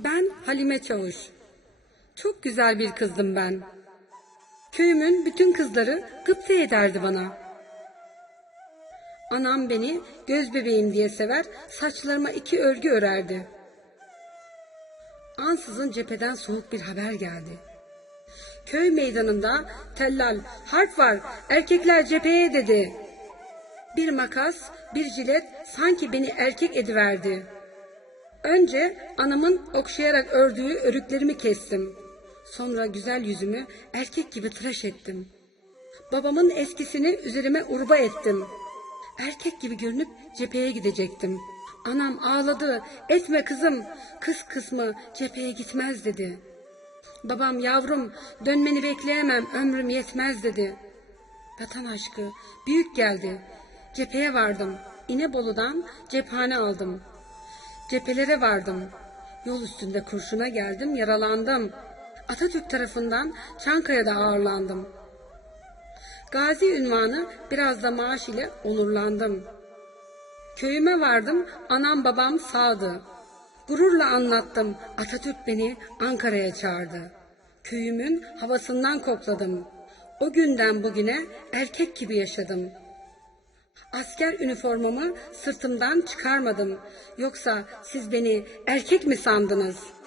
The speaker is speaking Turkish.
Ben Halime Çavuş. Çok güzel bir kızdım ben. Köyümün bütün kızları gıpta ederdi bana. Anam beni göz bebeğim diye sever, saçlarıma iki örgü örerdi. Ansızın cepheden soğuk bir haber geldi. Köy meydanında tellal, harp var, erkekler cepheye dedi. Bir makas, bir jilet sanki beni erkek ediverdi. Önce anamın okşayarak ördüğü örüklerimi kestim. Sonra güzel yüzümü erkek gibi tıraş ettim. Babamın eskisini üzerime urba ettim. Erkek gibi görünüp cepheye gidecektim. Anam ağladı. Etme kızım. Kız kısmı cepheye gitmez dedi. Babam yavrum dönmeni bekleyemem ömrüm yetmez dedi. Vatan aşkı büyük geldi. Cepheye vardım. İnebolu'dan cephane aldım. Cephelere vardım. Yol üstünde kurşuna geldim, yaralandım. Atatürk tarafından Çankaya'da ağırlandım. Gazi ünvanı biraz da maaş ile onurlandım. Köyüme vardım, anam babam sağdı. Gururla anlattım, Atatürk beni Ankara'ya çağırdı. Köyümün havasından kokladım. O günden bugüne erkek gibi yaşadım. Asker üniformamı sırtımdan çıkarmadım. Yoksa siz beni erkek mi sandınız?''